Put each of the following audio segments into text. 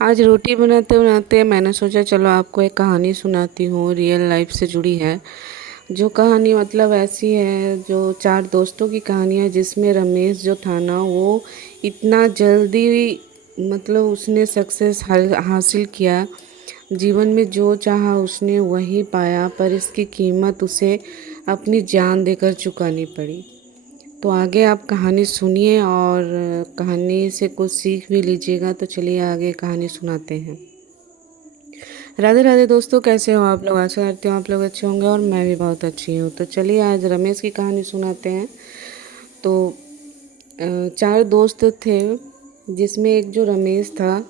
आज रोटी बनाते बनाते मैंने सोचा चलो आपको एक कहानी सुनाती हूँ, रियल लाइफ से जुड़ी है। जो कहानी मतलब ऐसी है, जो चार दोस्तों की कहानी है, जिसमें रमेश जो था ना वो इतना जल्दी मतलब उसने सक्सेस हासिल किया। जीवन में जो चाहा उसने वही पाया, पर इसकी कीमत उसे अपनी जान देकर चुकानी पड़ी। तो आगे आप कहानी सुनिए और कहानी से कुछ सीख भी लीजिएगा। तो चलिए आगे कहानी सुनाते हैं। राधे राधे दोस्तों, कैसे हो आप लोग? आशा करती हूँ आप लोग अच्छे होंगे और मैं भी बहुत अच्छी हूँ। तो चलिए आज रमेश की कहानी सुनाते हैं। तो चार दोस्त थे, जिसमें एक जो रमेश था,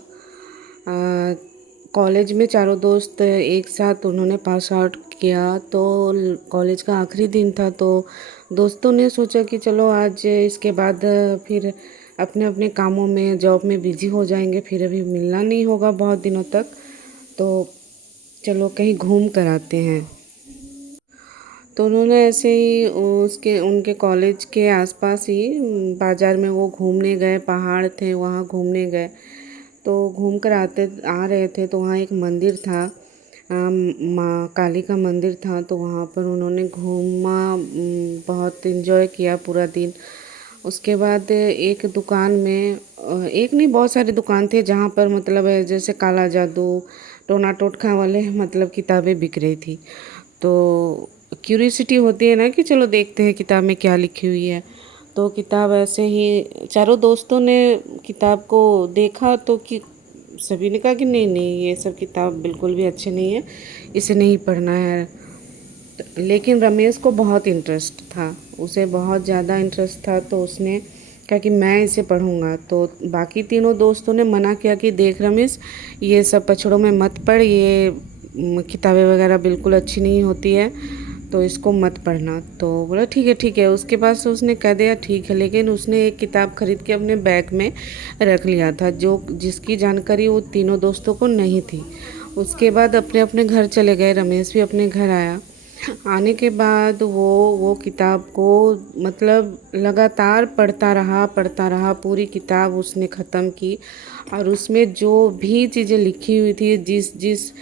कॉलेज में चारों दोस्त एक साथ उन्होंने पास आउट किया। तो कॉलेज का आखिरी दिन था, तो दोस्तों ने सोचा कि चलो आज इसके बाद फिर अपने अपने कामों में, जॉब में बिजी हो जाएंगे, फिर अभी मिलना नहीं होगा बहुत दिनों तक। तो चलो कहीं घूम कर आते हैं। तो उन्होंने ऐसे ही उसके उनके कॉलेज के आसपास ही बाज़ार में वो घूमने गए, पहाड़ थे वहाँ घूमने गए। तो घूम कर आ रहे थे, तो वहाँ एक मंदिर था, माँ काली का मंदिर था। तो वहाँ पर उन्होंने घूमा, बहुत इन्जॉय किया पूरा दिन। उसके बाद एक दुकान में, एक नहीं बहुत सारी दुकान थे जहाँ पर मतलब जैसे काला जादू, टोना टोटका वाले मतलब किताबें बिक रही थी। तो क्यूरियोसिटी होती है ना कि चलो देखते हैं किताब में क्या लिखी हुई है। तो किताब ऐसे ही चारों दोस्तों ने किताब को देखा, तो कि सभी ने कहा कि नहीं नहीं, ये सब किताब बिल्कुल भी अच्छे नहीं है, इसे नहीं पढ़ना है। लेकिन रमेश को बहुत इंटरेस्ट था, उसे बहुत ज़्यादा इंटरेस्ट था। तो उसने कहा कि मैं इसे पढ़ूंगा। तो बाकी तीनों दोस्तों ने मना किया कि देख रमेश, ये सब पचड़ों में मत पढ़, ये किताबें वगैरह बिल्कुल अच्छी नहीं होती है, तो इसको मत पढ़ना। तो बोला ठीक है ठीक है। उसके पास उसने कह दिया ठीक है, लेकिन उसने एक किताब खरीद के अपने बैग में रख लिया था, जो जिसकी जानकारी वो तीनों दोस्तों को नहीं थी। उसके बाद अपने अपने घर चले गए, रमेश भी अपने घर आया। आने के बाद वो किताब को मतलब लगातार पढ़ता रहा, पूरी किताब उसने ख़त्म की। और उसमें जो भी चीज़ें लिखी हुई थी, जिस जिस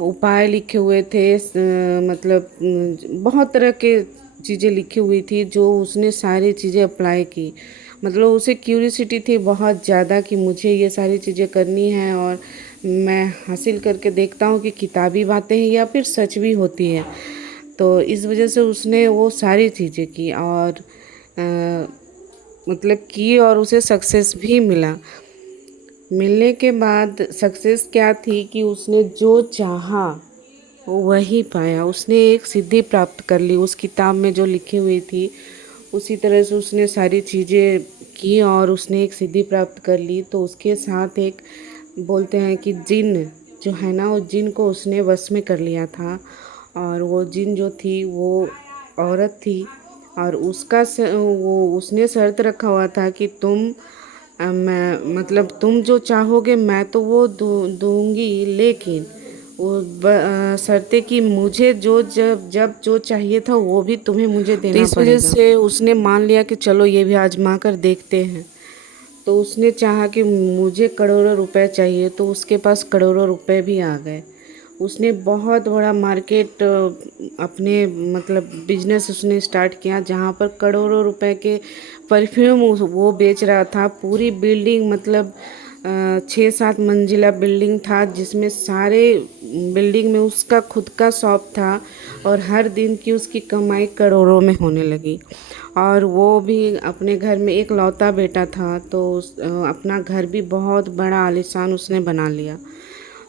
उपाय लिखे हुए थे, मतलब बहुत तरह के चीज़ें लिखी हुई थी, जो उसने सारी चीज़ें अप्लाई की। मतलब उसे क्यूरियोसिटी थी बहुत ज़्यादा कि मुझे ये सारी चीज़ें करनी है, और मैं हासिल करके देखता हूँ कि किताबी बातें हैं या फिर सच भी होती है। तो इस वजह से उसने वो सारी चीज़ें की और मतलब की, और उसे सक्सेस भी मिला। मिलने के बाद सक्सेस क्या थी कि उसने जो चाहा वही पाया। उसने एक सिद्धि प्राप्त कर ली, उस किताब में जो लिखी हुई थी उसी तरह से उसने सारी चीज़ें की और उसने एक सिद्धि प्राप्त कर ली। तो उसके साथ एक बोलते हैं कि जिन जो है ना, वो जिन को उसने वश में कर लिया था। और वो जिन जो थी वो औरत थी, और वो उसने शर्त रखा हुआ था कि मैं मतलब तुम जो चाहोगे मैं तो वो दूंगी, लेकिन शर्तें कि मुझे जो जब जब जो चाहिए था वो भी तुम्हें मुझे देना पड़ेगा। तो इस वजह से उसने मान लिया कि चलो ये भी आजमा कर देखते हैं। तो उसने चाहा कि मुझे करोड़ों रुपए चाहिए, तो उसके पास करोड़ों रुपए भी आ गए। उसने बहुत बड़ा मार्केट, अपने मतलब बिजनेस उसने स्टार्ट किया, जहाँ पर करोड़ों रुपए के परफ्यूम वो बेच रहा था। पूरी बिल्डिंग मतलब 6-7 मंजिला बिल्डिंग था, जिसमें सारे बिल्डिंग में उसका खुद का शॉप था, और हर दिन की उसकी कमाई करोड़ों में होने लगी। और वो भी अपने घर में एक लौता बेटा था, तो अपना घर भी बहुत बड़ा आलीशान उसने बना लिया।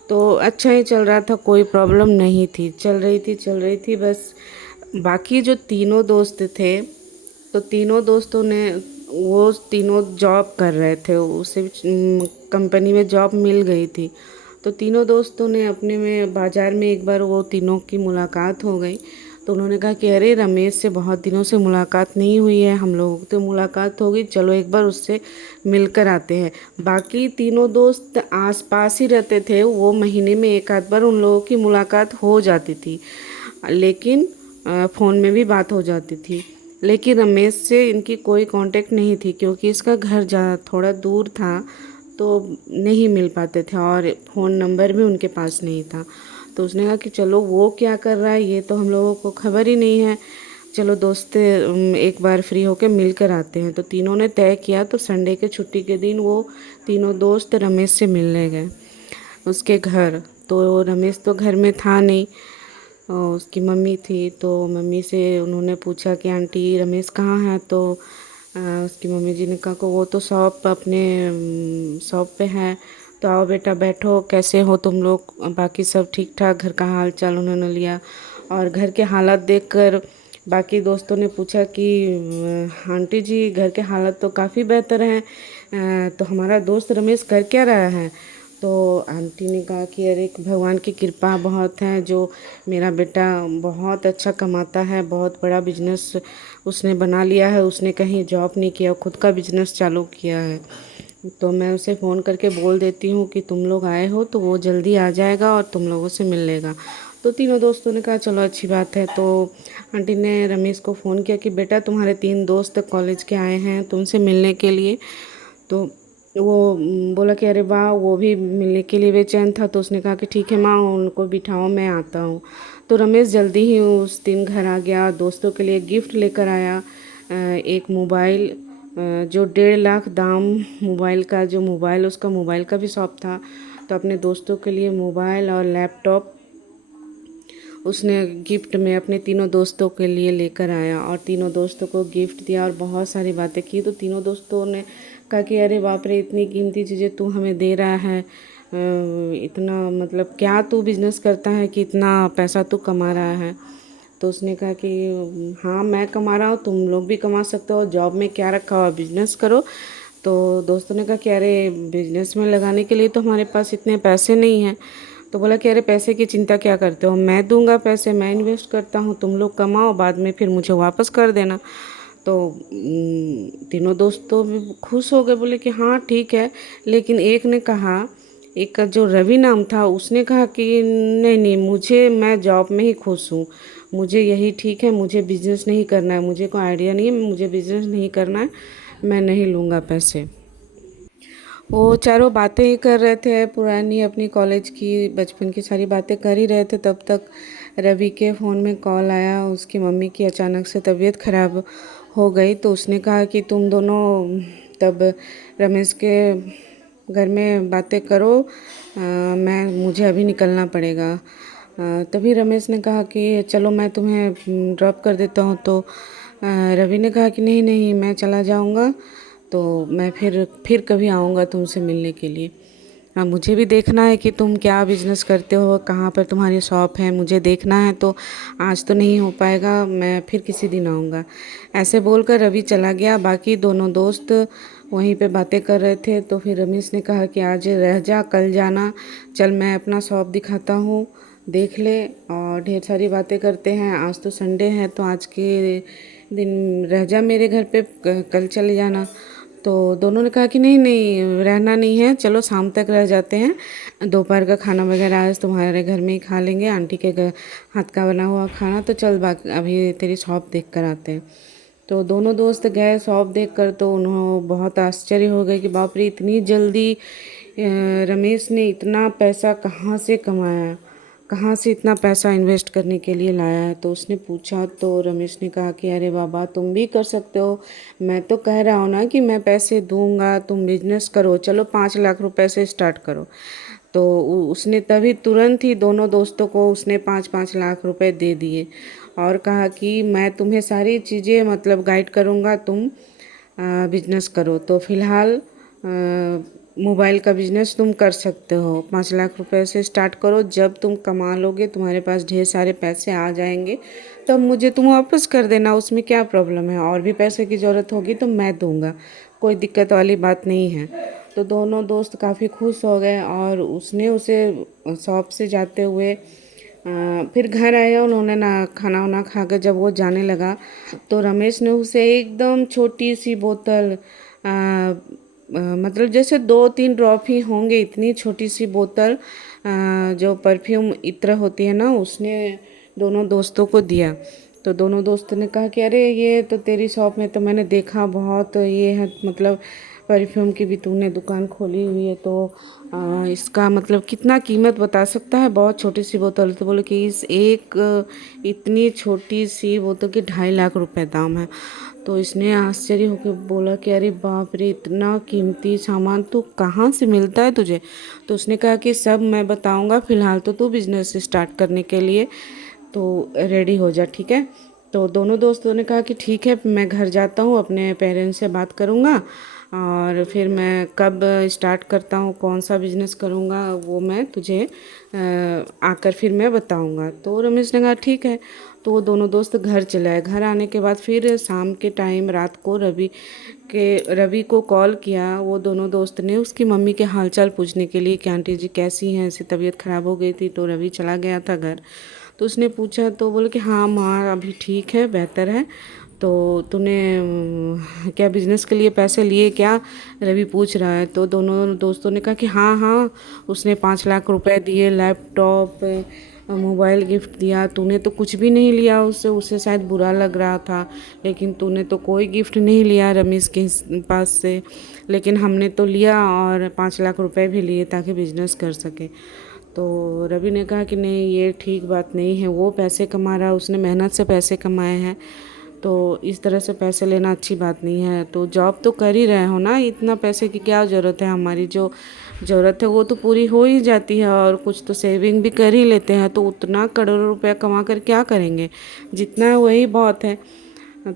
तो अच्छा ही चल रहा था, कोई प्रॉब्लम नहीं थी, चल रही थी बस। बाकी जो तीनों दोस्त थे, तो तीनों दोस्तों ने, वो तीनों जॉब कर रहे थे, उसे कंपनी में जॉब मिल गई थी। तो तीनों दोस्तों ने अपने में बाज़ार में एक बार वो तीनों की मुलाकात हो गई। तो उन्होंने कहा कि अरे रमेश से बहुत दिनों से मुलाकात नहीं हुई है, हम लोगों की तो मुलाकात हो गई, चलो एक बार उससे मिलकर आते हैं। बाकी तीनों दोस्त आसपास ही रहते थे, वो महीने में एक आध बार उन लोगों की मुलाकात हो जाती थी, लेकिन फ़ोन में भी बात हो जाती थी। लेकिन रमेश से इनकी कोई कांटेक्ट नहीं थी, क्योंकि इसका घर थोड़ा दूर था। तो नहीं मिल पाते थे और फ़ोन नंबर भी उनके पास नहीं था। तो उसने कहा कि चलो वो क्या कर रहा है ये तो हम लोगों को खबर ही नहीं है, चलो दोस्त एक बार फ्री होके मिल कर आते हैं। तो तीनों ने तय किया, तो संडे के छुट्टी के दिन वो तीनों दोस्त रमेश से मिलने गए उसके घर। तो रमेश तो घर में था नहीं, और उसकी मम्मी थी। तो मम्मी से उन्होंने पूछा कि आंटी रमेश कहाँ है। तो उसकी मम्मी जी ने कहा कि वो तो शॉप अपने शॉप पे है। तो आओ बेटा बैठो, कैसे हो तुम लोग, बाकी सब ठीक ठाक, घर का हाल चाल उन्होंने लिया। और घर के हालात देखकर बाकी दोस्तों ने पूछा कि आंटी जी घर के हालात तो काफ़ी बेहतर हैं, तो हमारा दोस्त रमेश कर क्या रहा है। तो आंटी ने कहा कि अरे भगवान की कृपा बहुत है, जो मेरा बेटा बहुत अच्छा कमाता है, बहुत बड़ा बिजनेस उसने बना लिया है, उसने कहीं जॉब नहीं किया, खुद का बिजनेस चालू किया है। तो मैं उसे फ़ोन करके बोल देती हूँ कि तुम लोग आए हो, तो वो जल्दी आ जाएगा और तुम लोगों से मिल लेगा। तो तीनों दोस्तों ने कहा चलो अच्छी बात है। तो आंटी ने रमेश को फ़ोन किया कि बेटा तुम्हारे 3 दोस्त कॉलेज के आए हैं तुमसे मिलने के लिए। तो वो बोला कि अरे वाह, वो भी मिलने के लिए बेचैन था। तो उसने कहा कि ठीक है माँ, उनको बिठाओ मैं आता हूँ। तो रमेश जल्दी ही उस दिन घर आ गया, दोस्तों के लिए गिफ्ट लेकर आया, एक मोबाइल, जो 1.5 लाख दाम मोबाइल का, जो मोबाइल उसका मोबाइल का भी शॉप था। तो अपने दोस्तों के लिए मोबाइल और लैपटॉप उसने गिफ्ट में अपने तीनों दोस्तों के लिए लेकर आया और तीनों दोस्तों को गिफ्ट दिया और बहुत सारी बातें की। तो तीनों दोस्तों ने कहा कि अरे बाप रे, इतनी कीमती चीज़ें तू हमें दे रहा है, इतना मतलब क्या तू बिजनेस करता है कि इतना पैसा तू कमा रहा है। तो उसने कहा कि हाँ मैं कमा रहा हूँ, तुम लोग भी कमा सकते हो, जॉब में क्या रखा हुआ, बिजनेस करो। तो दोस्तों ने कहा कि अरे बिजनेस में लगाने के लिए तो हमारे पास इतने पैसे नहीं हैं। तो बोला कि अरे पैसे की चिंता क्या करते हो, मैं दूंगा पैसे, मैं इन्वेस्ट करता हूँ, तुम लोग कमाओ, बाद में फिर मुझे वापस कर देना। तो तीनों दोस्त तो भी खुश हो गए, बोले कि हाँ ठीक है। लेकिन एक ने कहा, एक का जो रवि नाम था, उसने कहा कि नहीं नहीं, मुझे मैं जॉब में ही खुश हूँ, मुझे यही ठीक है, मुझे बिजनेस नहीं करना है, मुझे कोई आइडिया नहीं है, मुझे बिजनेस नहीं करना है, मैं नहीं लूँगा पैसे। वो चारों बातें ही कर रहे थे, पुरानी अपनी कॉलेज की बचपन की सारी बातें कर ही रहे थे। तब तक रवि के फ़ोन में कॉल आया, उसकी मम्मी की अचानक से तबीयत ख़राब हो गई। तो उसने कहा कि तुम दोनों तब रमेश के घर में बातें करो, मैं मुझे अभी निकलना पड़ेगा। तभी रमेश ने कहा कि चलो मैं तुम्हें ड्रॉप कर देता हूँ। तो रवि ने कहा कि नहीं नहीं, मैं चला जाऊँगा, तो मैं फिर कभी आऊँगा तुमसे मिलने के लिए। हाँ, मुझे भी देखना है कि तुम क्या बिजनेस करते हो, कहाँ पर तुम्हारी शॉप है, मुझे देखना है। तो आज तो नहीं हो पाएगा, मैं फिर किसी दिन आऊँगा। ऐसे बोलकर रवि चला गया। बाकी दोनों दोस्त वहीं पे बातें कर रहे थे। तो फिर रमेश ने कहा कि आज रह जा, कल जाना, चल मैं अपना शॉप दिखाता हूँ, देख ले, और ढेर सारी बातें करते हैं। आज तो संडे है, तो आज के दिन रह जा मेरे घर पे, कल चले जाना। तो दोनों ने कहा कि नहीं नहीं, रहना नहीं है, चलो शाम तक रह जाते हैं, दोपहर का खाना वगैरह आज तुम्हारे घर में ही खा लेंगे, आंटी के हाथ का बना हुआ खाना। तो चल बाकी अभी तेरी शॉप देख कर आते हैं। तो दोनों दोस्त गए शॉप देख कर। तो उन्होंने बहुत आश्चर्य हो गए कि बाप रे, इतनी जल्दी रमेश ने इतना पैसा कहाँ से कमाया, कहाँ से इतना पैसा इन्वेस्ट करने के लिए लाया है। तो उसने पूछा, तो रमेश ने कहा कि अरे बाबा, तुम भी कर सकते हो, मैं तो कह रहा हूँ ना कि मैं पैसे दूंगा, तुम बिजनेस करो, चलो 5 लाख रुपए से स्टार्ट करो। तो उसने तभी तुरंत ही दोनों दोस्तों को उसने 5-5 लाख रुपए दे दिए और कहा कि मैं तुम्हें सारी चीज़ें मतलब गाइड करूँगा, तुम बिजनेस करो। तो फिलहाल मोबाइल का बिजनेस तुम कर सकते हो, 5 लाख रुपए से स्टार्ट करो, जब तुम कमा लोगे, तुम्हारे पास ढेर सारे पैसे आ जाएंगे, तब मुझे तुम वापस कर देना, उसमें क्या प्रॉब्लम है, और भी पैसे की ज़रूरत होगी तो मैं दूंगा, कोई दिक्कत वाली बात नहीं है। तो दोनों दोस्त काफ़ी खुश हो गए और उसने उसे शॉप से जाते हुए फिर घर आया। उन्होंने ना खाना वाना खा कर जब वो जाने लगा, तो रमेश ने उसे एकदम छोटी सी बोतल, मतलब जैसे 2-3 ड्रॉप ही होंगे, इतनी छोटी सी बोतल, जो परफ्यूम इत्र होती है ना, उसने दोनों दोस्तों को दिया। तो दोनों दोस्तों ने कहा कि अरे ये तो तेरी शॉप में तो मैंने देखा बहुत ये है, मतलब परफ्यूम की भी तूने दुकान खोली हुई है तो इसका मतलब कितना कीमत बता सकता है? बहुत छोटी सी बोतल। तो बोले कि इस एक इतनी छोटी सी बोतल के 2.5 लाख रुपए दाम है। तो इसने आश्चर्य होकर बोला कि अरे बाप रे, इतना कीमती सामान तो कहाँ से मिलता है तुझे? तो उसने कहा कि सब मैं बताऊंगा, फिलहाल तो तू बिजनेस स्टार्ट करने के लिए तो रेडी हो जा, ठीक है। तो दोनों दोस्तों ने कहा कि ठीक है, मैं घर जाता हूँ, अपने पेरेंट्स से बात करूँगा और फिर मैं कब स्टार्ट करता हूँ, कौन सा बिज़नेस करूँगा, वो मैं तुझे आकर फिर मैं बताऊँगा। तो रमेश ने कहा ठीक है। तो वो दोनों दोस्त घर चले आए। घर आने के बाद फिर शाम के टाइम रात को रवि को कॉल किया। वो दोनों दोस्त ने उसकी मम्मी के हालचाल पूछने के लिए कि आंटी जी कैसी हैं, ऐसी तबीयत ख़राब हो गई थी। तो रवि चला गया था घर। तो उसने पूछा तो बोले कि हाँ माँ अभी ठीक है, बेहतर है। तो तूने क्या बिजनेस के लिए पैसे लिए क्या? रवि पूछ रहा है। तो दोनों दोस्तों ने कहा कि हाँ हाँ, उसने 5 लाख रुपए दिए, लैपटॉप, मोबाइल गिफ्ट दिया। तूने तो कुछ भी नहीं लिया उससे, उसे शायद बुरा लग रहा था, लेकिन तूने तो कोई गिफ्ट नहीं लिया रमेश के पास से, लेकिन हमने तो लिया और 5 लाख रुपए भी लिए ताकि बिजनेस कर सके। तो रवि ने कहा कि नहीं, ये ठीक बात नहीं है। वो पैसे कमा रहा है, उसने मेहनत से पैसे कमाए हैं, तो इस तरह से पैसे लेना अच्छी बात नहीं है। तो जॉब तो कर ही रहे हो ना, इतना पैसे की क्या ज़रूरत है? हमारी जो ज़रूरत है वो तो पूरी हो ही जाती है, और कुछ तो सेविंग भी कर ही लेते हैं। तो उतना करोड़ों रुपया कमा कर क्या करेंगे? जितना है वही बहुत है।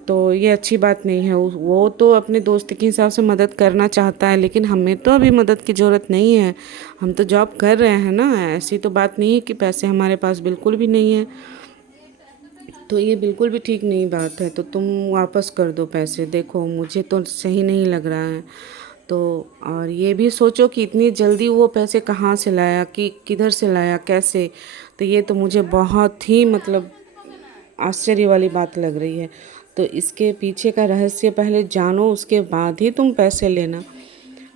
तो ये अच्छी बात नहीं है। वो तो अपने दोस्त के हिसाब से मदद करना चाहता है, लेकिन हमें तो अभी मदद की ज़रूरत नहीं है। हम तो जॉब कर रहे हैं ना, ऐसी तो बात नहीं है कि पैसे हमारे पास बिल्कुल भी नहीं है। तो ये बिल्कुल भी ठीक नहीं बात है। तो तुम वापस कर दो पैसे, देखो मुझे तो सही नहीं लग रहा है। तो और ये भी सोचो कि इतनी जल्दी वो पैसे कहाँ से लाया, कि किधर से लाया, कैसे? तो ये तो मुझे बहुत ही मतलब आश्चर्य वाली बात लग रही है। तो इसके पीछे का रहस्य पहले जानो, उसके बाद ही तुम पैसे लेना।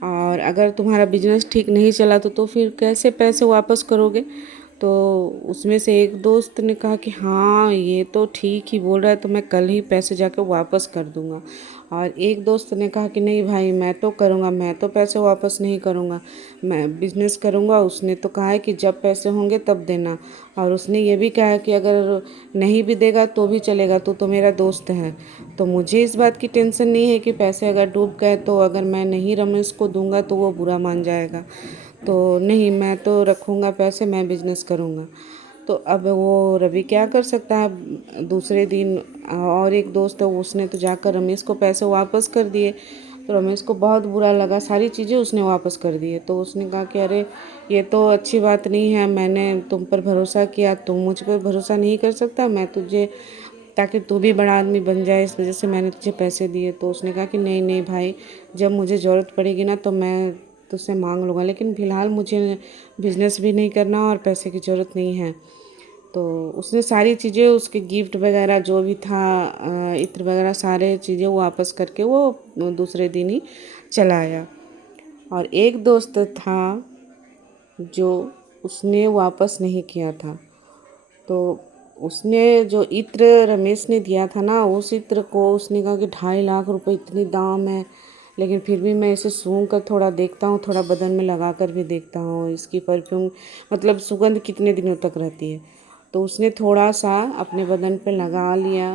और अगर तुम्हारा बिजनेस ठीक नहीं चला तो फिर कैसे पैसे वापस करोगे? तो उसमें से एक दोस्त ने कहा कि हाँ ये तो ठीक ही बोल रहा है, तो मैं कल ही पैसे जाकर वापस कर दूंगा। और एक दोस्त ने कहा कि नहीं भाई, मैं तो करूँगा, मैं तो पैसे वापस नहीं करूँगा, मैं बिजनेस करूँगा। उसने तो कहा है कि जब पैसे होंगे तब देना, और उसने ये भी कहा है कि अगर नहीं भी देगा तो भी चलेगा, तो मेरा दोस्त है। तो मुझे इस बात की टेंशन नहीं है कि पैसे अगर डूब गए तो अगर मैं नहीं रमेश को दूंगा तो वो बुरा मान जाएगा। तो नहीं, मैं तो रखूँगा पैसे, मैं बिजनेस करूँगा। तो अब वो रवि क्या कर सकता है? दूसरे दिन और एक दोस्त है, उसने तो जाकर रमेश को पैसे वापस कर दिए। तो रमेश को बहुत बुरा लगा, सारी चीज़ें उसने वापस कर दिए। तो उसने कहा कि अरे ये तो अच्छी बात नहीं है, मैंने तुम पर भरोसा किया, तुम मुझ पर भरोसा नहीं कर सकता, मैं तुझे, ताकि तू भी बड़ा आदमी बन जाए, इस वजह से मैंने तुझे पैसे दिए। तो उसने कहा कि नहीं नहीं भाई, जब मुझे ज़रूरत पड़ेगी ना तो मैं तुझसे मांग लूँगा, लेकिन फ़िलहाल मुझे बिजनेस भी नहीं करना और पैसे की ज़रूरत नहीं है। तो उसने सारी चीज़ें, उसके गिफ्ट वगैरह जो भी था, इत्र वगैरह सारे चीज़ें वो वापस करके वो दूसरे दिन ही चला आया। और एक दोस्त था जो उसने वापस नहीं किया था। तो उसने जो इत्र रमेश ने दिया था ना, उस इत्र को उसने कहा कि 2.5 लाख रुपए इतनी दाम है, लेकिन फिर भी मैं इसे सूंघ कर थोड़ा देखता हूँ, थोड़ा बदन में लगा कर भी देखता हूँ, इसकी परफ्यूम मतलब सुगंध कितने दिनों तक रहती है। तो उसने थोड़ा सा अपने बदन पे लगा लिया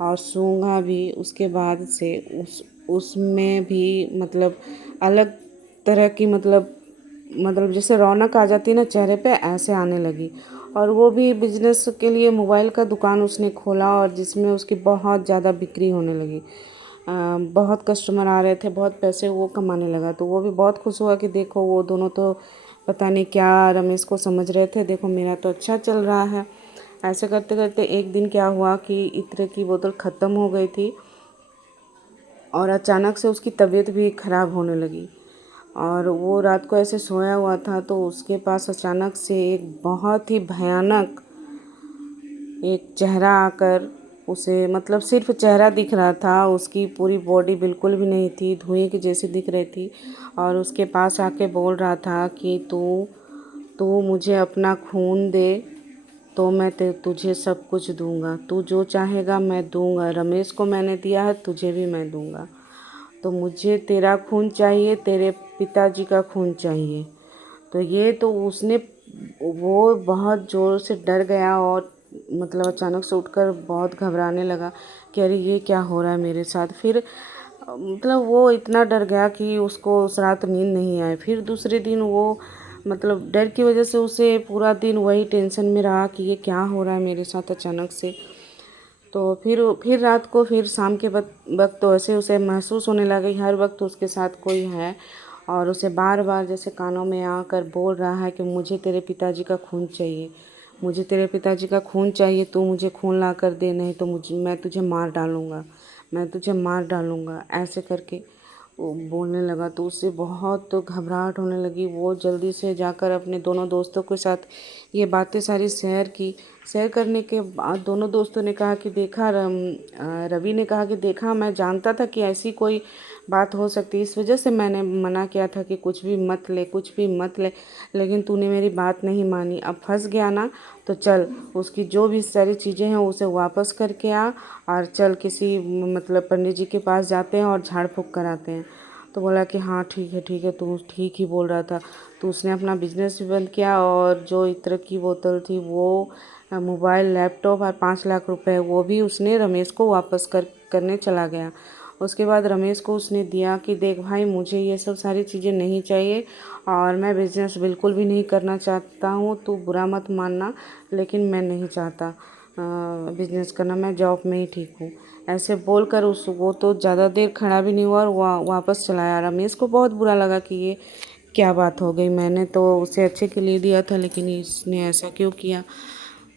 और सूंघा भी। उसके बाद से उसमें भी मतलब अलग तरह की मतलब जैसे रौनक आ जाती है ना चेहरे पे, ऐसे आने लगी। और वो भी बिजनेस के लिए मोबाइल का दुकान उसने खोला, और जिसमें उसकी बहुत ज़्यादा बिक्री होने लगी। बहुत कस्टमर आ रहे थे, बहुत पैसे वो कमाने लगा। तो वो भी बहुत खुश हुआ कि देखो वो दोनों तो पता नहीं क्या रमेश को समझ रहे थे, देखो मेरा तो अच्छा चल रहा है। ऐसे करते करते एक दिन क्या हुआ कि इत्र की बोतल ख़त्म हो गई थी, और अचानक से उसकी तबीयत भी ख़राब होने लगी। और वो रात को ऐसे सोया हुआ था, तो उसके पास अचानक से एक बहुत ही भयानक एक चेहरा आकर उसे, मतलब सिर्फ चेहरा दिख रहा था, उसकी पूरी बॉडी बिल्कुल भी नहीं थी, धुएं की जैसी दिख रही थी। और उसके पास आके बोल रहा था कि तू तू मुझे अपना खून दे तो मैं तुझे सब कुछ दूंगा, तू जो चाहेगा मैं दूंगा, रमेश को मैंने दिया है, तुझे भी मैं दूंगा। तो मुझे तेरा खून चाहिए, तेरे पिताजी का खून चाहिए। तो ये तो उसने वो बहुत ज़ोर से डर गया और मतलब अचानक से उठकर बहुत घबराने लगा कि अरे ये क्या हो रहा है मेरे साथ। फिर मतलब वो इतना डर गया कि उसको उस रात नींद नहीं आई। फिर दूसरे दिन वो मतलब डर की वजह से उसे पूरा दिन वही टेंशन में रहा कि ये क्या हो रहा है मेरे साथ अचानक से। तो फिर रात को फिर शाम के वक्त तो ऐसे उसे महसूस होने लगा कि हर वक्त उसके साथ कोई है और उसे बार बार जैसे कानों में आकर बोल रहा है कि मुझे तेरे पिताजी का खून चाहिए, मुझे तेरे पिताजी का खून चाहिए, तू मुझे खून ला कर दे, नहीं तो मुझे मैं तुझे मार डालूँगा, मैं तुझे मार डालूँगा, ऐसे करके वो बोलने लगा। तो उससे बहुत तो घबराहट होने लगी। वो जल्दी से जाकर अपने दोनों दोस्तों के साथ ये बातें सारी शेयर की। शेयर करने के बाद दोनों दोस्तों ने कहा कि देखा रवि ने कहा कि देखा, मैं जानता था कि ऐसी कोई बात हो सकती है, इस वजह से मैंने मना किया था कि कुछ भी मत ले, कुछ भी मत ले, लेकिन तूने मेरी बात नहीं मानी। अब फंस गया ना, तो चल उसकी जो भी सारी चीज़ें हैं उसे वापस करके आ और चल किसी मतलब पंडित जी के पास जाते हैं और झाड़ फूँक कराते हैं। तो बोला कि हाँ ठीक है, तू ठीक ही बोल रहा था। तो उसने अपना बिजनेस भी बंद किया और जो इत्र की बोतल थी वो मोबाइल, लैपटॉप और 5 लाख रुपए वो भी उसने रमेश को वापस करने चला गया। उसके बाद रमेश को उसने दिया कि देख भाई, मुझे ये सब सारी चीज़ें नहीं चाहिए और मैं बिज़नेस बिल्कुल भी नहीं करना चाहता हूँ, तू बुरा मत मानना, लेकिन मैं नहीं चाहता बिज़नेस करना, मैं जॉब में ही ठीक हूँ। ऐसे बोलकर वो तो ज़्यादा देर खड़ा भी नहीं हुआ और वापस चला आया। रमेश को बहुत बुरा लगा कि ये क्या बात हो गई, मैंने तो उसे अच्छे के लिए दिया था लेकिन इसने ऐसा क्यों किया।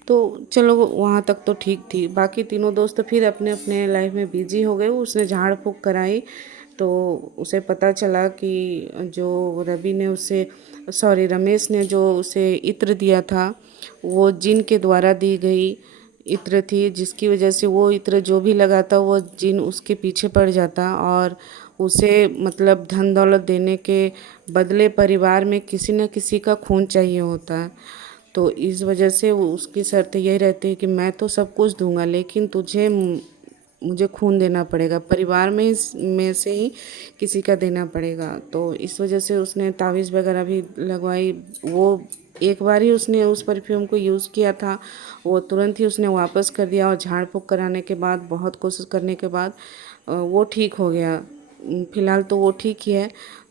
तो चलो वहाँ तक तो ठीक थी। बाकी तीनों दोस्त फिर अपने अपने लाइफ में बिजी हो गए। उसने झाड़ फूँक कराई तो उसे पता चला कि जो रवि ने उसे रमेश ने जो उसे इत्र दिया था वो जिन के द्वारा दी गई इत्र थी, जिसकी वजह से वो इत्र जो भी लगाता वो जिन उसके पीछे पड़ जाता और उसे मतलब धन दौलत देने के बदले परिवार में किसी न किसी का खून चाहिए होता है। तो इस वजह से उसकी शर्त यही रहती है कि मैं तो सब कुछ दूंगा लेकिन मुझे खून देना पड़ेगा, परिवार में से ही किसी का देना पड़ेगा। तो इस वजह से उसने तावीज़ वगैरह भी लगवाई। वो एक बार ही उसने उस परफ्यूम को यूज़ किया था, वो तुरंत ही उसने वापस कर दिया और झाड़ फूँक कराने के बाद, बहुत कोशिश करने के बाद वो ठीक हो गया। फ़िलहाल तो वो ठीक ही है।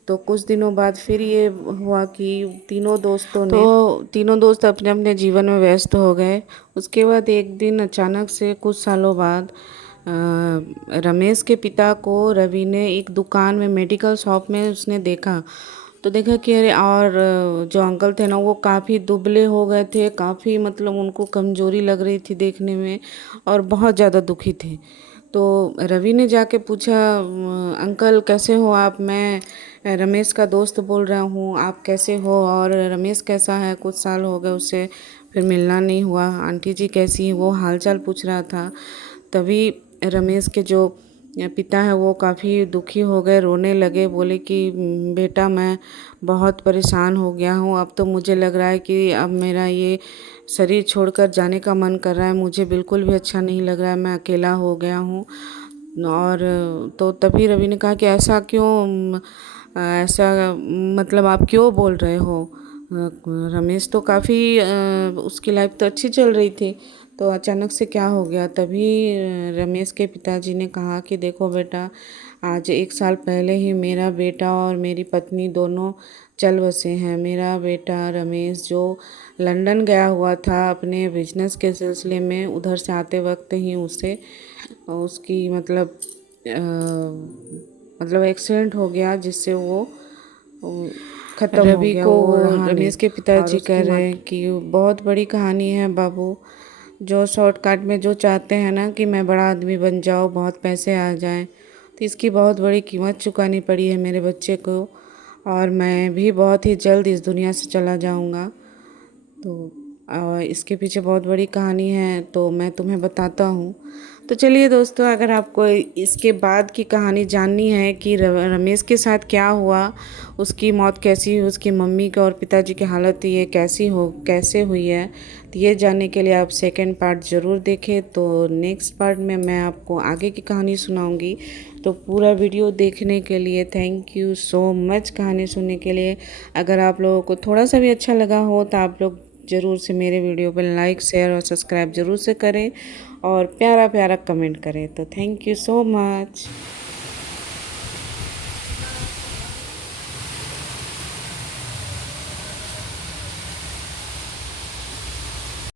तो कुछ दिनों बाद फिर ये हुआ कि तीनों दोस्त अपने अपने जीवन में व्यस्त हो गए। उसके बाद एक दिन अचानक से कुछ सालों बाद रमेश के पिता को रवि ने एक दुकान में, मेडिकल शॉप में उसने देखा। तो देखा कि अरे, और जो अंकल थे ना वो काफ़ी दुबले हो गए थे, काफ़ी मतलब उनको कमज़ोरी लग रही थी देखने में और बहुत ज़्यादा दुखी थे। तो रवि ने जाके पूछा, अंकल कैसे हो आप, मैं रमेश का दोस्त बोल रहा हूँ, आप कैसे हो और रमेश कैसा है, कुछ साल हो गए उससे फिर मिलना नहीं हुआ, आंटी जी कैसी हैं, वो हालचाल पूछ रहा था। तभी रमेश के जो पिता है वो काफ़ी दुखी हो गए, रोने लगे, बोले कि बेटा मैं बहुत परेशान हो गया हूँ, अब तो मुझे लग रहा है कि अब मेरा ये शरीर छोड़कर जाने का मन कर रहा है, मुझे बिल्कुल भी अच्छा नहीं लग रहा है, मैं अकेला हो गया हूँ। और तो तभी रवि ने कहा कि ऐसा क्यों, ऐसा मतलब आप क्यों बोल रहे हो, रमेश तो काफ़ी उसकी लाइफ तो अच्छी चल रही थी, तो अचानक से क्या हो गया। तभी रमेश के पिताजी ने कहा कि देखो बेटा, आज 1 साल पहले ही मेरा बेटा और मेरी पत्नी दोनों चल बसे हैं। मेरा बेटा रमेश जो लंदन गया हुआ था अपने बिजनेस के सिलसिले में, उधर से आते वक्त ही उसे उसकी मतलब एक्सीडेंट हो गया जिससे वो ख़त्म हो रवि गया, को वो वो रहा नहीं। रमेश के और पिताजी उसकी कह माँ रहे हैं कि बहुत बड़ी कहानी है बाबू, जो शॉर्टकट में जो चाहते हैं ना कि मैं बड़ा आदमी बन जाऊँ, बहुत पैसे आ जाएं, तो इसकी बहुत बड़ी कीमत चुकानी पड़ी है मेरे बच्चे को, और मैं भी बहुत ही जल्द इस दुनिया से चला जाऊंगा। तो इसके पीछे बहुत बड़ी कहानी है, तो मैं तुम्हें बताता हूँ। तो चलिए दोस्तों, अगर आपको इसके बाद की कहानी जाननी है कि रमेश के साथ क्या हुआ, उसकी मौत कैसी हुई, उसकी मम्मी का और पिताजी की हालत ये कैसे हुई है, तो ये जानने के लिए आप सेकंड पार्ट ज़रूर देखें। तो नेक्स्ट पार्ट में मैं आपको आगे की कहानी सुनाऊंगी। तो पूरा वीडियो देखने के लिए थैंक यू सो मच। कहानी सुनने के लिए अगर आप लोगों को थोड़ा सा भी अच्छा लगा हो तो आप लोग ज़रूर से मेरे वीडियो पर लाइक शेयर और सब्सक्राइब ज़रूर से करें और प्यारा प्यारा कमेंट करें। तो थैंक यू सो मच।